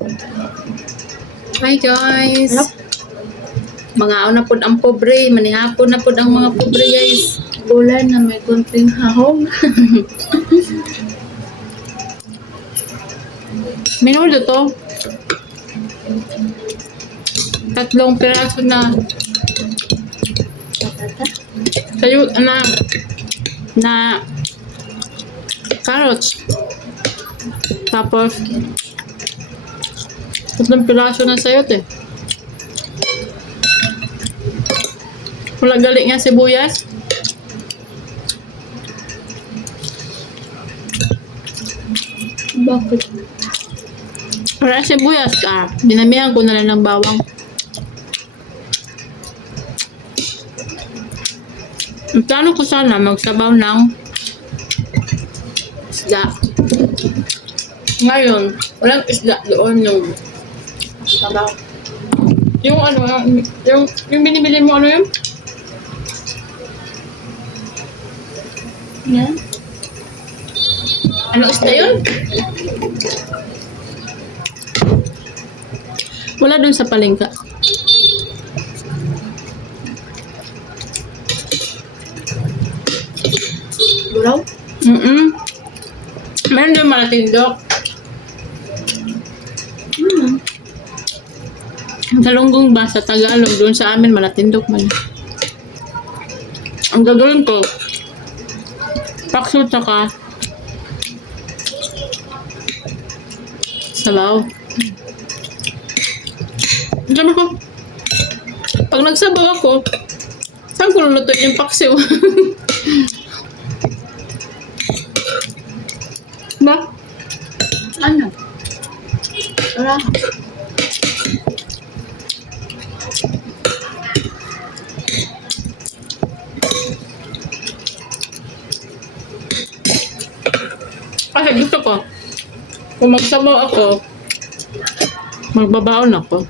Hi guys. Hello? Mga na pud ang pobre, manihapon na pud ang mga pobre guys. Gulay na may kunting hahog. Minuto to. 3 piraso na sayo na carrots. Tapos 3 piraso na sayot eh. Wala gali nga sibuyas. Bakit? Wala sibuyas ka. Dinamihan ko na lang ng bawang. Ang plano ko sana magsabaw ng isda. Ngayon, walang isda doon yung sabaw. Yung ano, yung binibili mo ano yun? Yan. Ano isda yun? Wala doon sa palengka. Gulaw? Meron doon malatindok. Sa Lunggong ba? Sa Tagalog. Doon sa amin malatindok man. Ang gagawin ko, pakso tsaka sabaw. Sabi ko, pag nagsabaw ako, saan ko lulutuin yung paksiw? Ba? Ano? Wala. Kasi gusto ko, kung magsabaw ako, magbabaon ako.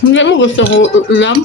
Hindi mo gusto ko ulam?